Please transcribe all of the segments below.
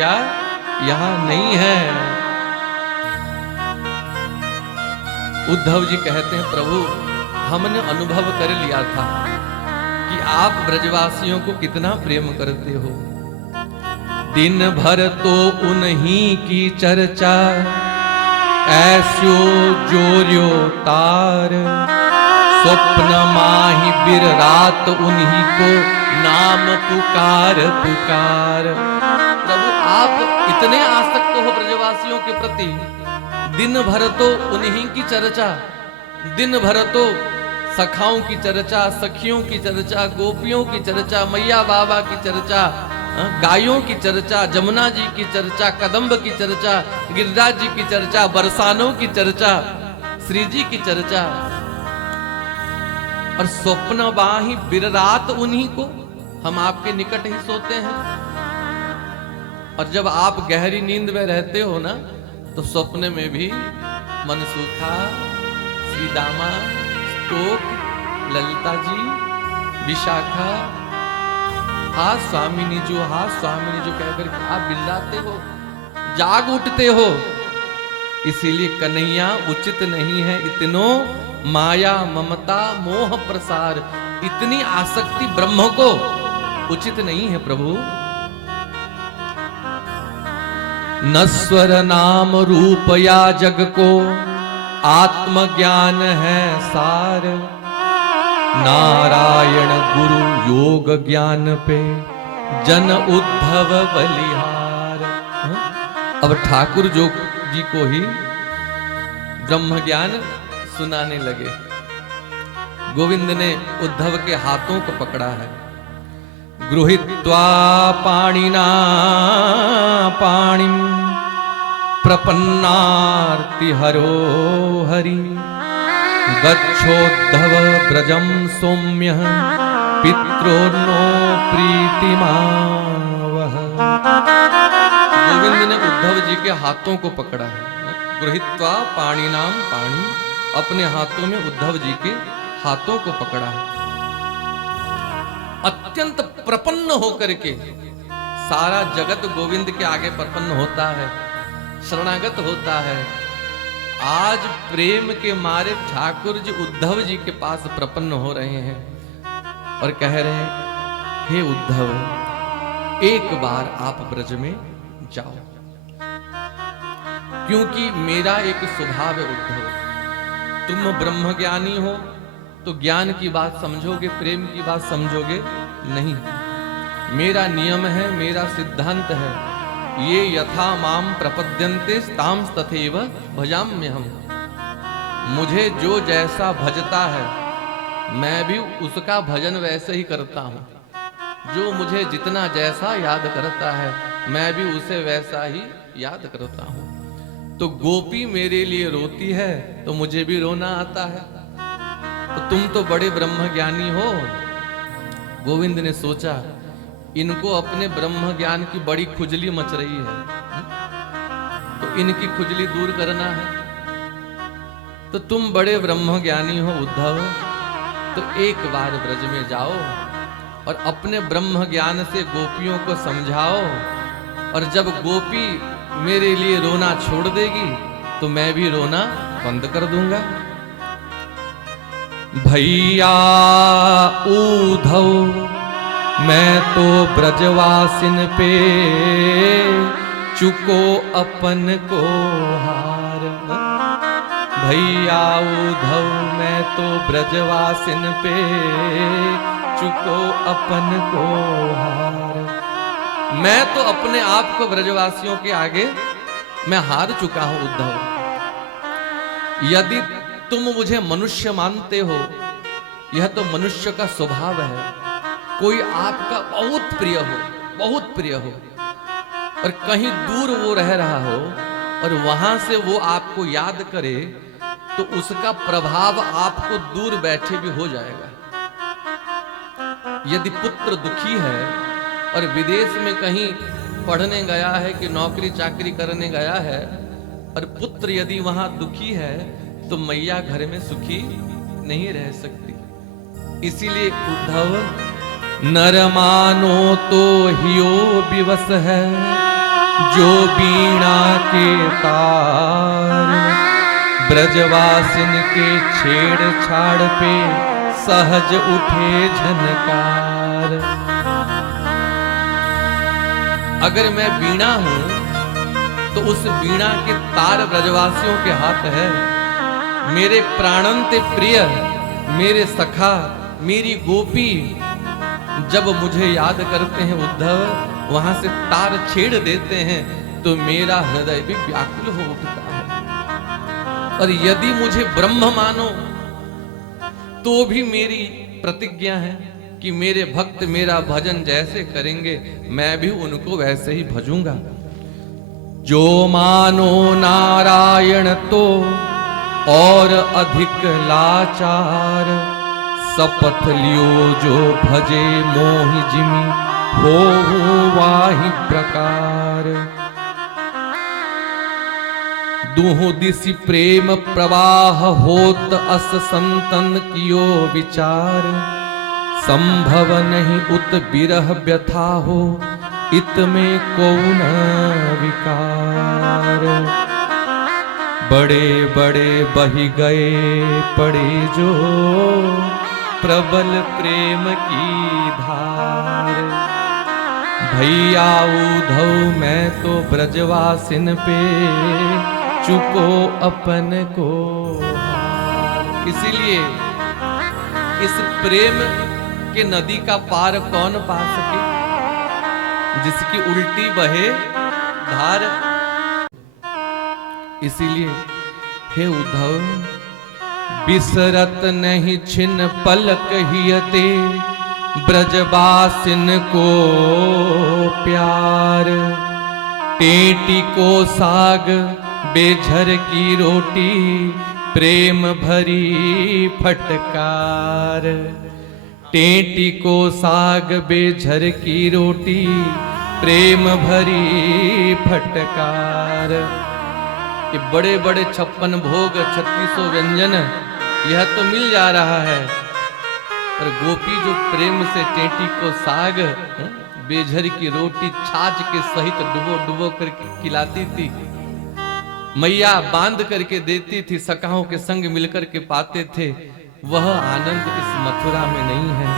मैया यहां नहीं है। उद्धव जी कहते हैं प्रभु हमने अनुभव कर लिया था कि आप ब्रजवासियों को कितना प्रेम करते हो। दिन भर तो उन्हीं की चर्चा ऐस्यो जोर्यो तार, स्वप्न माही बिर रात उन्हीं को नाम पुकार पुकार। प्रभु आप इतने आसक्त हो ब्रजवासियों के प्रति, दिन भर तो उन्हीं की चर्चा, दिन भर तो सखाओं की चर्चा, सखियों की चर्चा, गोपियों की चर्चा, मैया बाबा की चर्चा, गायों की चर्चा, जमुना जी की चर्चा, कदम्ब की चर्चा, गिरिराज जी की चर्चा, बरसानों की चर्चा, श्री जी की चर्चा, और स्वप्न बाही बिररात उन्हीं को, हम आपके निकट ही सोते हैं। और जब आप गहरी नींद में रहते हो ना, तो स्वप्न में भी मनसूखा, श्री दामा, स्तोक, ललिता जी, विशाखा, हाँ स्वामिनी जो, हाँ स्वामिनी जो कहकर आप बिल्लाते हो, जाग उठते हो। इसीलिए कन्हैया उचित नहीं है इतनो माया ममता मोह प्रसार, इतनी आसक्ति ब्रह्म को उचित नहीं है प्रभु। नस्वर नाम रूप या जग को आत्मज्ञान है सार, नारायण गुरु योग ज्ञान पे जन उद्धव बलिहार। अब ठाकुर जो जी को ही ब्रह्म ज्ञान सुनाने लगे। गोविंद ने उद्धव के हाथों को पकड़ा है। गृहीत्वा पाणिना पाणिं प्रपन्नार्ति हरो हरि, गच्छोद्धव ब्रजम सौम्य पित्रोन्नो प्रीतिमावह। गोविंद ने उद्धव जी के हाथों को पकड़ा है। गृहीत्वा पाणिनाम पाणि, अपने हाथों में उद्धव जी के हाथों को पकड़ा है। अत्यंत प्रपन्न होकर के, सारा जगत गोविंद के आगे प्रपन्न होता है, शरणागत होता है। आज प्रेम के मारे ठाकुर जी उद्धव जी के पास प्रपन्न हो रहे हैं और कह रहे हैं, हे उद्धव एक बार आप ब्रज में जाओ, क्योंकि मेरा एक स्वभाव है उद्धव, तुम ब्रह्म ज्ञानी हो तो ज्ञान की बात समझोगे, प्रेम की बात समझोगे नहीं। मेरा नियम है, मेरा सिद्धांत है, ये यथा माम प्रपद्यन्ते ताम तथैव भजाम्यहम्। मुझे जो जैसा भजता है मैं भी उसका भजन वैसे ही करता हूँ। जो मुझे जितना जैसा याद करता है मैं भी उसे वैसा ही याद करता हूँ। तो गोपी मेरे लिए रोती है तो मुझे भी रोना आता है। तो तुम तो बड़े ब्रह्म ज्ञानी हो। गोविंद ने सोचा इनको अपने ब्रह्म ज्ञान की बड़ी खुजली मच रही है, तो इनकी खुजली दूर करना है। तो तुम बड़े ब्रह्म ज्ञानी हो उद्धव, तो एक बार ब्रज में जाओ और अपने ब्रह्म ज्ञान से गोपियों को समझाओ, और जब गोपी मेरे लिए रोना छोड़ देगी तो मैं भी रोना बंद कर दूंगा। भैया उद्धव मैं तो ब्रजवासिन पे चुको अपन को हार। भैया उद्धव मैं तो ब्रजवासिन पे चुको अपन को हार। मैं तो अपने आप को ब्रजवासियों के आगे मैं हार चुका हूं उद्धव। यदि तुम मुझे मनुष्य मानते हो, यह तो मनुष्य का स्वभाव है, कोई आपका बहुत प्रिय हो, बहुत प्रिय हो, और कहीं दूर वो रह रहा हो और वहां से वो आपको याद करे, तो उसका प्रभाव आपको दूर बैठे भी हो जाएगा। यदि पुत्र दुखी है और विदेश में कहीं पढ़ने गया है कि नौकरी चाकरी करने गया है, और पुत्र यदि वहां दुखी है तो मैया घर में सुखी नहीं रह सकती। इसीलिए उद्धव नर मानो तो हियो विवश है, जो बीणा के तार ब्रजवासिन के छेड़छाड़ पे सहज उठे झनकार। अगर मैं बीणा हूं तो उस बीणा के तार ब्रजवासियों के हाथ है। मेरे प्राणंत प्रिय, मेरे सखा, मेरी गोपी जब मुझे याद करते हैं उद्धव, वहां से तार छेड़ देते हैं तो मेरा हृदय भी व्याकुल हो उठता है। और यदि मुझे ब्रह्म मानो तो भी मेरी प्रतिज्ञा है कि मेरे भक्त मेरा भजन जैसे करेंगे मैं भी उनको वैसे ही भजूंगा। जो मानो नारायण तो और अधिक लाचार, शपथ लियो जो भजे मोहि जिमि हो वाहि प्रकार। दुहु दिसि प्रेम प्रवाह होत अस संतन कियो विचार। संभव नहीं उत बिरह व्यथा हो, इत में कौन विकार। बड़े बड़े बही गए पड़े जो प्रबल प्रेम की धार। भैया उद्धव मैं तो ब्रजवासिन पे चुको अपन को। इसीलिए इस प्रेम के नदी का पार कौन पा सके जिसकी उल्टी बहे धार। इसीलिए हे उद्धव बिसरत नहीं छिन पलक हियते ब्रजवासिन को प्यार। टेटी को साग बेझर की रोटी प्रेम भरी फटकार। टेटी को साग बेझर की रोटी प्रेम भरी फटकार। ये बड़े बड़े 56 भोग 3600 व्यंजन यह तो मिल जा रहा है, पर गोपी जो प्रेम से टेटी को साग बेझर की रोटी छाछ के सहित डुबो डुबो करके खिलाती थी, मैया बांध करके देती थी, सखाओं के संग मिलकर के पाते थे, वह आनंद इस मथुरा में नहीं है।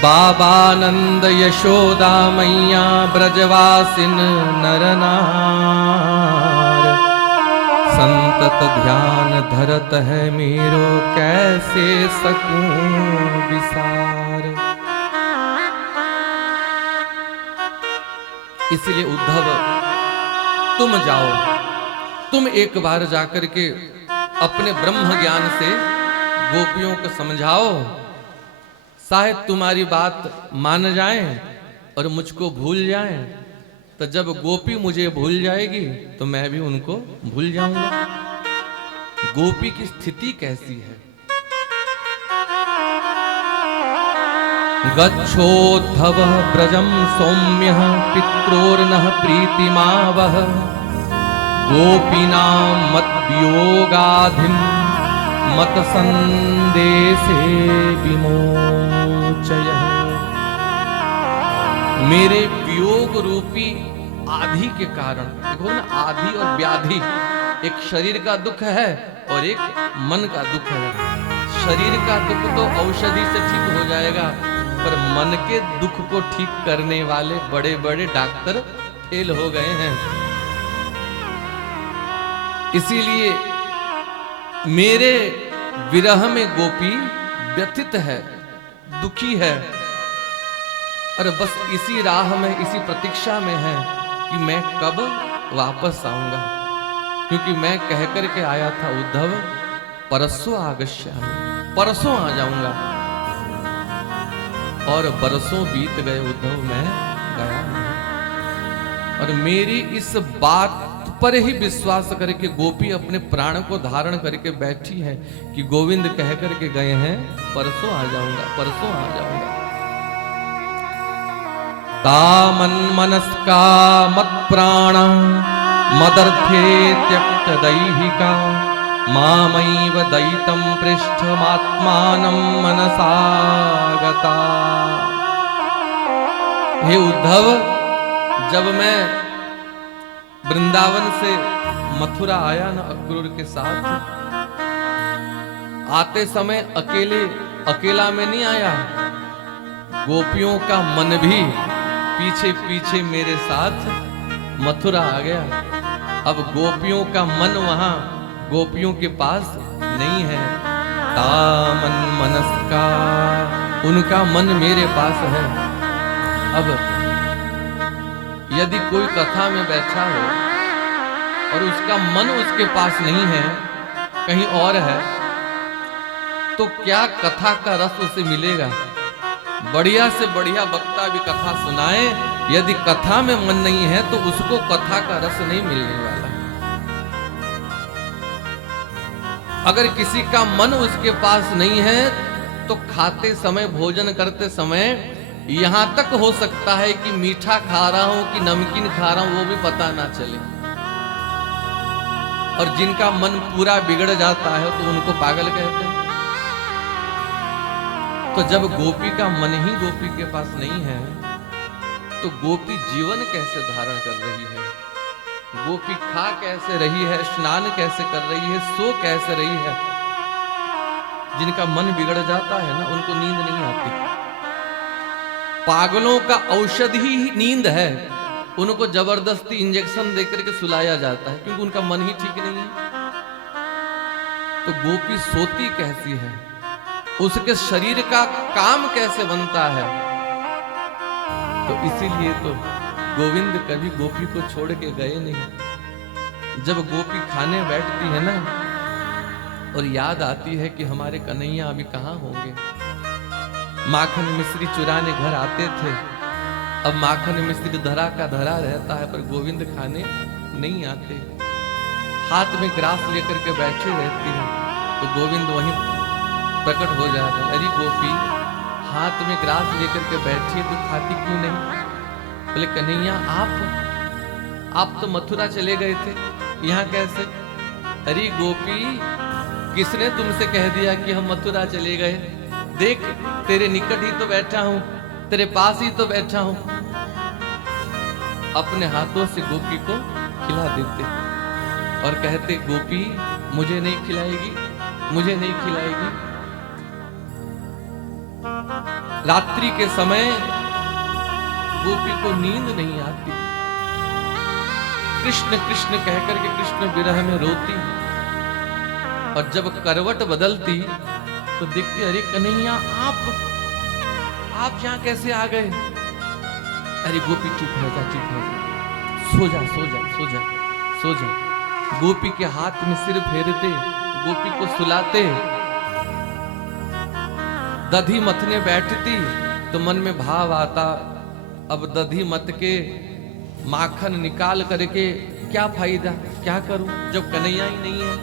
बाबानंद यशोदा मैया ब्रजवासिन नरनार। संतत ध्यान धरत है मेरो कैसे सकूं विसार। इसलिए उद्धव तुम जाओ, तुम एक बार जाकर के अपने ब्रह्म ज्ञान से गोपियों को समझाओ, शायद तुम्हारी बात मान जाएं और मुझको भूल जाएं। तो जब गोपी मुझे भूल जाएगी तो मैं भी उनको भूल जाऊंगा। गोपी की स्थिति कैसी है? गच्छोद्धव ब्रजम सौम्य पित्रोर्नः प्रीतिमावह। गोपीनां मत वियोगाधिम मत संदेशे विमोचय। मेरे वियोग रूपी आधि के कारण, देखो ना, आधि और व्याधि, एक शरीर का दुख है और एक मन का दुख है। शरीर का दुख तो औषधि से ठीक हो जाएगा, पर मन के दुख को ठीक करने वाले बड़े बड़े डॉक्टर फेल हो गए हैं। इसीलिए मेरे विरह में गोपी व्यथित है, दुखी है, और बस इसी राह में, इसी प्रतीक्षा में है कि मैं कब वापस आऊंगा। क्योंकि मैं कह करके आया था उद्धव परसों आगच्छामि, परसों आ जाऊंगा, और बरसों बीत गए उद्धव, मैं गया नहीं। और मेरी इस बात पर ही विश्वास करके गोपी अपने प्राण को धारण करके बैठी है कि गोविंद कह करके गए हैं परसों आ जाऊंगा, परसों आ जाऊंगा। तामन मनस्का मत प्राण मदर्थे त्यक्त दैहिका। मामैव दयितं पृष्ठमात्मानं मनसा गता। हे उद्धव, जब मैं वृंदावन से मथुरा आया ना अक्रूर के साथ, आते समय अकेला में नहीं आया, गोपियों का मन भी पीछे पीछे मेरे साथ मथुरा आ गया। अब गोपियों का मन वहां गोपियों के पास नहीं है, तामन मनस्का, उनका मन मेरे पास है। अब यदि कोई कथा में बैठा हो और उसका मन उसके पास नहीं है, कहीं और है, तो क्या कथा का रस उसे मिलेगा? बढ़िया से बढ़िया वक्ता भी कथा सुनाए, यदि कथा में मन नहीं है तो उसको कथा का रस नहीं मिलने वाला। अगर किसी का मन उसके पास नहीं है तो खाते समय, भोजन करते समय यहां तक हो सकता है कि मीठा खा रहा हूं कि नमकीन खा रहा हूं वो भी पता ना चले। और जिनका मन पूरा बिगड़ जाता है तो उनको पागल कहते हैं। तो जब गोपी का मन ही गोपी के पास नहीं है तो गोपी जीवन कैसे धारण कर रही है, गोपी खा कैसे रही है, स्नान कैसे कर रही है, सो कैसे रही है? जिनका मन बिगड़ जाता है ना, उनको नींद नहीं आती। पागलों का औषधि ही नींद है, उनको जबरदस्ती इंजेक्शन देकर के सुलाया जाता है क्योंकि उनका मन ही ठीक नहीं है। तो गोपी सोती कैसी है, उसके शरीर का काम कैसे बनता है? तो इसीलिए तो गोविंद कभी गोपी को छोड़ के गए नहीं। जब गोपी खाने बैठती है ना और याद आती है कि हमारे कन्हैया अभी कहाँ होंगे। माखन मिश्री चुराने घर आते थे, अब माखन मिश्री धरा का धरा रहता है पर गोविंद खाने नहीं आते। हाथ में ग्रास लेकर के बैठे रहती है तो गोविंद वहीं प्रकट हो जाता है। अरे गोपी, हाथ में ग्रास लेकर के बैठी तो खाती क्यों नहीं? बोले कन्हैया आप तो मथुरा चले गए थे, यहाँ कैसे? अरे गोपी, किसने तुमसे कह दिया कि हम मथुरा चले गए? देख, तेरे निकट ही तो बैठा हूं, तेरे पास ही तो बैठा हूं। अपने हाथों से गोपी को खिला देते और कहते गोपी मुझे नहीं खिलाएगी, मुझे नहीं खिलाएगी। रात्रि के समय गोपी को नींद नहीं आती, कृष्ण कृष्ण कहकर के कृष्ण विरह में रोती। और जब करवट बदलती तो देखती, अरे कन्हैया आप यहाँ कैसे आ गए? अरे गोपी चुप हो जा, चुप हो जा, सो जा सो जा सो जा सो जा। गोपी के हाथ में सिर फेरते, गोपी को सुलाते। दधी मथने बैठती तो मन में भाव आता, अब दधी मत के माखन निकाल करके क्या फायदा, क्या करूं जब कन्हैया ही नहीं है।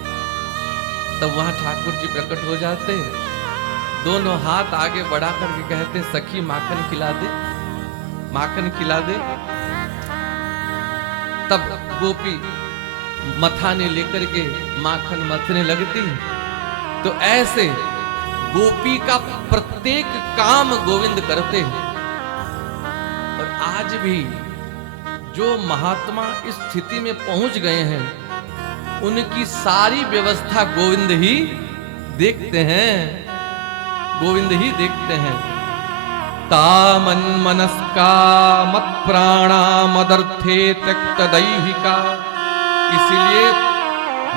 तब वहां ठाकुर जी प्रकट हो जाते, दोनों हाथ आगे बढ़ा करके कहते सखी माखन खिला दे, माखन खिला दे। तब गोपी मथाने लेकर के माखन मथने लगती। तो ऐसे गोपी का प्रत्येक काम गोविंद करते हैं। और आज भी जो महात्मा इस स्थिति में पहुंच गए हैं उनकी सारी व्यवस्था गोविंद ही देखते हैं, गोविंद ही देखते हैं। तामन मनस्का मत प्राणा मदर्थे त्यक्त दैहिका। इसलिए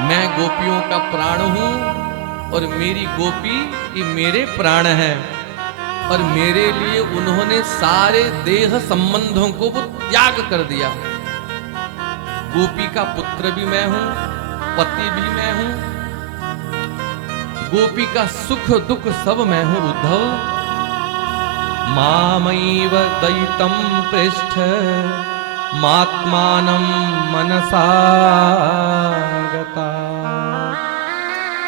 मैं गोपियों का प्राण हूं और मेरी गोपी ये मेरे प्राण है। और मेरे लिए उन्होंने सारे देह संबंधों को वो त्याग कर दिया। गोपी का पुत्र भी मैं हूं, पति भी मैं हूं, गोपी का सुख दुख सब मैं हूं। उद्धव मामैव दयितं पृष्ठ मात्मानं मनसा गता।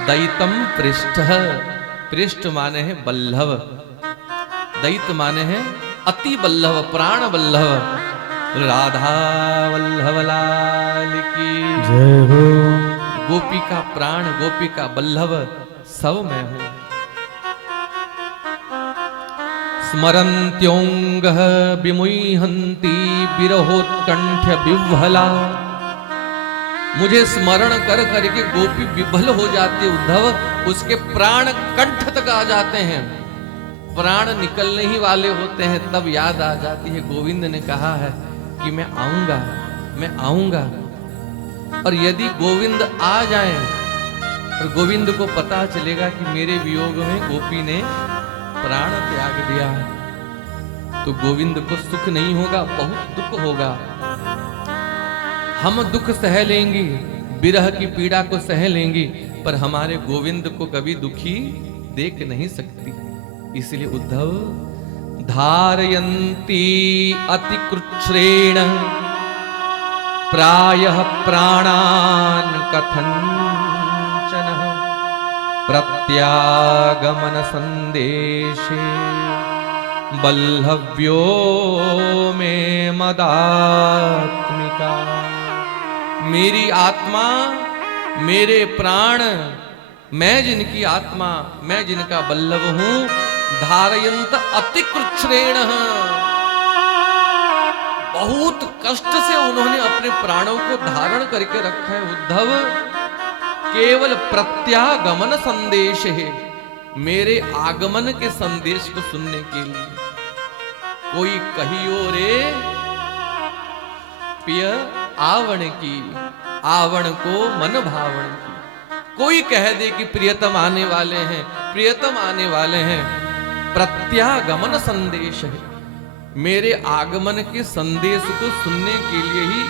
दयितं पृष्ठ, पृष्ठ माने है बल्लभ, दैत माने है अति बल्लभ, प्राण बल्लभ। राधा वल्लभ लाल की जय हो। गोपी का प्राण, गोपी का बल्लभ सब मैं हूं। स्मरन्त्योऽङ्गः विमुह्यन्ति विरहोत्कण्ठ्य विह्वला। मुझे स्मरण कर करके गोपी विभल हो जाती है उद्धव, उसके प्राण कंठ तक आ जाते हैं, प्राण निकलने ही वाले होते हैं, तब याद आ जाती है गोविंद ने कहा है कि मैं आऊंगा, मैं आऊंगा। और यदि गोविंद आ जाएं और गोविंद को पता चलेगा कि मेरे वियोग में गोपी ने प्राण त्याग दिया, तो गोविंद को सुख नहीं होगा, बहुत दुख होगा। हम दुख सह लेंगी, विरह की पीड़ा को सह लेंगी, पर हमारे गोविंद को कभी दुखी देख नहीं सकती। इसलिए उद्धव धारयन्ती अति कृच्छ्रेण प्रायः प्राणान् कथञ्चन प्रत्यागमन संदेशे बल्लव्यो मे मदात्मिका। मेरी आत्मा, मेरे प्राण, मैं जिनकी आत्मा, मैं जिनका बल्लभ हूं, धारयंत अति कृच्छ्रेण, बहुत कष्ट से उन्होंने अपने प्राणों को धारण करके रखा है उद्धव। केवल प्रत्यागमन संदेश है, मेरे आगमन के संदेश को सुनने के लिए। कोई कहियो रे पिय आवण की, आवण को मन भावण की। कोई कह दे कि प्रियतम आने वाले हैं, प्रियतम आने वाले हैं, प्रत्यागमन संदेश है। मेरे आगमन के संदेश को सुनने के लिए ही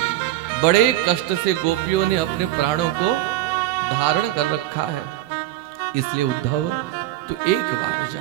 बड़े कष्ट से गोपियों ने अपने प्राणों को धारण कर रखा है। इसलिए उद्धव तू एक बार जा,